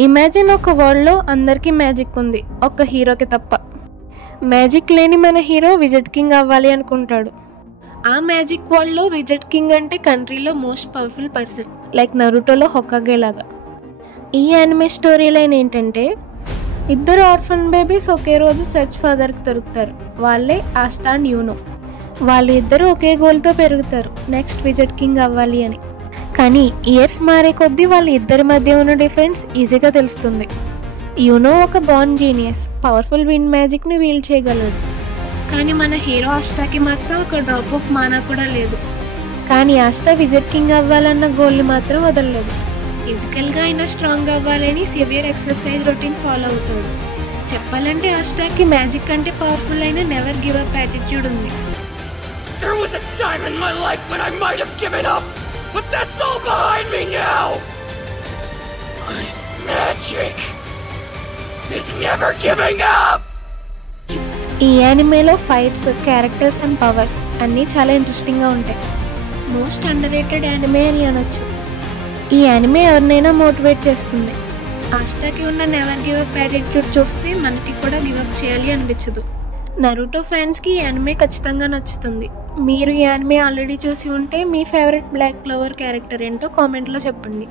Imagine ఒక వరల్డ్లో అందరికీ మ్యాజిక్ ఉంది, ఒక్క హీరోకి తప్ప. మ్యాజిక్ లేని మన హీరో విజెట్ కింగ్ అవ్వాలి అనుకుంటాడు. ఆ మ్యాజిక్ వరల్డ్లో విజెట్ కింగ్ అంటే కంట్రీలో మోస్ట్ పవర్ఫుల్ పర్సన్, లైక్ నరుటోలో హొకాగే లాగా. ఈ యానిమే స్టోరీ లైన్ ఏంటంటే, ఇద్దరు ఆర్ఫన్ బేబీస్ ఒకే రోజు చర్చ్ ఫాదర్కి దొరుకుతారు. వాళ్ళే ఆస్టా అండ్ యూనో. వాళ్ళు ఇద్దరు ఒకే గోల్తో పెరుగుతారు, నెక్స్ట్ విజెట్ కింగ్ అవ్వాలి అని. కానీ ఇయర్స్ మారే కొద్దీ వాళ్ళ ఇద్దరి మధ్య ఉన్న డిఫరెన్స్ ఈజీగా తెలుస్తుంది. యూనో ఒక బార్న్ జీనియస్, పవర్ఫుల్ విండ్ మ్యాజిక్ని వీల్ చేయగలడు. కానీ మన హీరో ఆస్టాకి మాత్రం ఒక డ్రాప్ ఆఫ్ మానా కూడా లేదు. కానీ ఆస్టా విజెట్ కింగ్ అవ్వాలన్న గోల్ని మాత్రం వదలలేదు. ఫిజికల్గా అయినా స్ట్రాంగ్ అవ్వాలని సివియర్ ఎక్సర్సైజ్ రొటీన్ ఫాలో అవుతాడు. చెప్పాలంటే ఆస్టాకి మ్యాజిక్ అంటే పవర్ఫుల్ అయిన నెవర్ గివ్ అప్ యాటిట్యూడ్ ఉంది. There was a time in my life when I might have given up, but that's all behind me now! My magic is never giving up! ఈ యానిమేలో fights, characters and powers అన్నీ చాలా ఇంట్రెస్టింగ్గా ఉంటాయి. Most under rated anime అని అనొచ్చు. ఈ anime ఎవరినైనా motivate చేస్తుంది. ఆస్టాకి ఉన్న నెవర్ గివ్ అప్ యాటిట్యూడ్ చూస్తే మనకి కూడా గివ్ అప్ చేయాలి అనిపించదు. నరుటో ఫ్యాన్స్కి ఈ యానిమే ఖచ్చితంగా నచ్చుతుంది. మీరు ఈ యానిమే ఆల్రెడీ చూసి ఉంటే మీ ఫేవరెట్ బ్లాక్ క్లోవర్ క్యారెక్టర్ ఏంటో కామెంట్లో చెప్పండి.